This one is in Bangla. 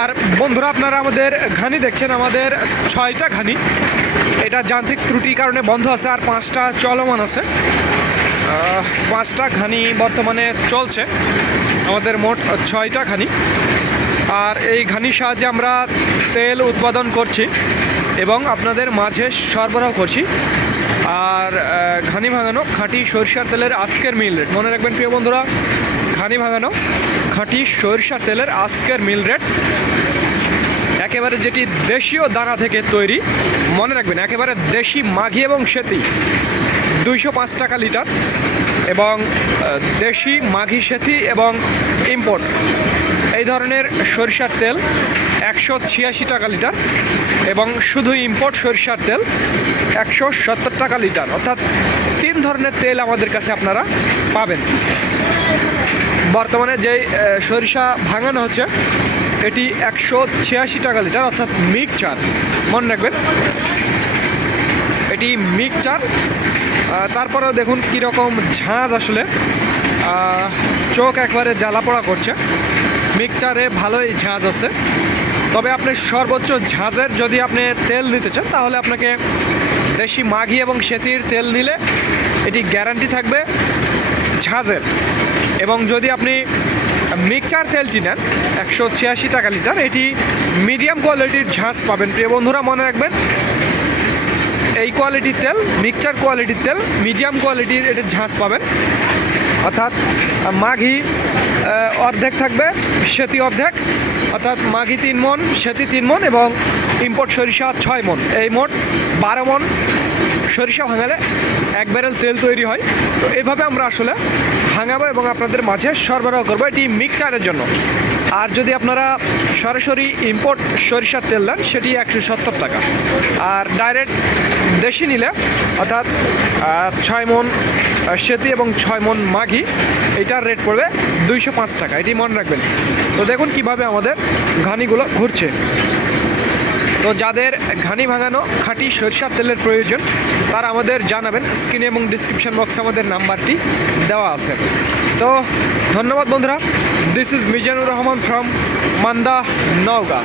আর বন্ধুরা, আপনারা আমাদের ঘানি দেখছেন, আমাদের 6টা ঘানি। এটা যান্ত্রিক ত্রুটির কারণে বন্ধ আছে, আর 5টা চলমান আছে। 5টা ঘানি বর্তমানে চলছে, আমাদের মোট 6টা ঘানি। আর এই ঘানির সাহায্যে আমরা তেল উৎপাদন করছি এবং আপনাদের মাঝে সরবরাহ করছি। আর ঘানি ভাঙানো খাঁটি সরিষার তেলের আজকের মিল রেট মনে রাখবেন প্রিয় বন্ধুরা, ঘানি ভাঙানো খাঁটি সরিষার তেলের আজকের মিল রেট একেবারে যেটি দেশীয় দানা থেকে তৈরি, মনে রাখবেন একেবারে দেশি মাঘি এবং সেতি 205 টাকা লিটার, এবং দেশি মাঘি সেতি এবং ইম্পোর্ট এই ধরনের সরিষার তেল 186 টাকা লিটার, এবং শুধু ইম্পোর্ট সরিষার তেল 170 টাকা লিটার। অর্থাৎ 3 ধরনের তেল আমাদের কাছে আপনারা পাবেন। বর্তমানে যেই সরিষা ভাঙানো হচ্ছে এটি 186 টাকা লিটার, অর্থাৎ মিক্সচার, মনে রাখবেন এটি মিক্সচার। তারপরেও দেখুন কীরকম ঝাঁজ, আসলে চোখ একবারে জ্বালা পোড়া করছে। মিক্সচারে ভালোই ঝাঁজ আছে, তবে আপনি সর্বোচ্চ ঝাঁজের যদি আপনি তেল নিতে চান তাহলে আপনাকে দেশি মাঘি এবং সেতির তেল নিলে এটি গ্যারান্টি থাকবে ঝাঁজের। এবং যদি আপনি মিক্সচার তেলটি নেন 186 টাকা লিটার, এটি মিডিয়াম কোয়ালিটির ঝাঁজ পাবেন প্রিয় বন্ধুরা, মনে রাখবেন এই কোয়ালিটির তেল, মিক্সচার কোয়ালিটির তেল মিডিয়াম কোয়ালিটির এটি ঝাঁজ পাবেন। অর্থাৎ মাঘি অর্ধেক থাকবে, সেতি অর্ধেক, অর্থাৎ মাঘি 3 মণ, সেতি 3 মণ এবং ইম্পোর্ট সরিষা 6 মণ, এই মোট 12 মণ সরিষা ভাঙালে 1 ব্যারেল তেল তৈরি হয়। তো এইভাবে আমরা আসলে ভাঙাবো এবং আপনাদের মাঝে সরবরাহ করবো, এটি মিক্সচারের জন্য। আর যদি আপনারা সরাসরি ইম্পোর্ট সরিষার তেল নেন সেটি 170 টাকা, আর ডাইরেক্ট দেশি নিলে অর্থাৎ 6 মণ সেতি এবং 6 মণ মাঘি, এটার রেট পড়বে 205 টাকা, এটি মনে রাখবেন। তো দেখুন কিভাবে আমাদের ঘানিগুলো ঘুরছে। তো যাদের ঘানি ভাঙানো খাঁটি সরিষার তেলের প্রয়োজন তারা আমাদের জানাবেন, স্ক্রিনে এবং ডিসক্রিপশন বক্সে আমাদের নাম্বারটি দেওয়া আছে। তো ধন্যবাদ বন্ধুরা, this is Mizanur Rahman from Manda, Naogaon.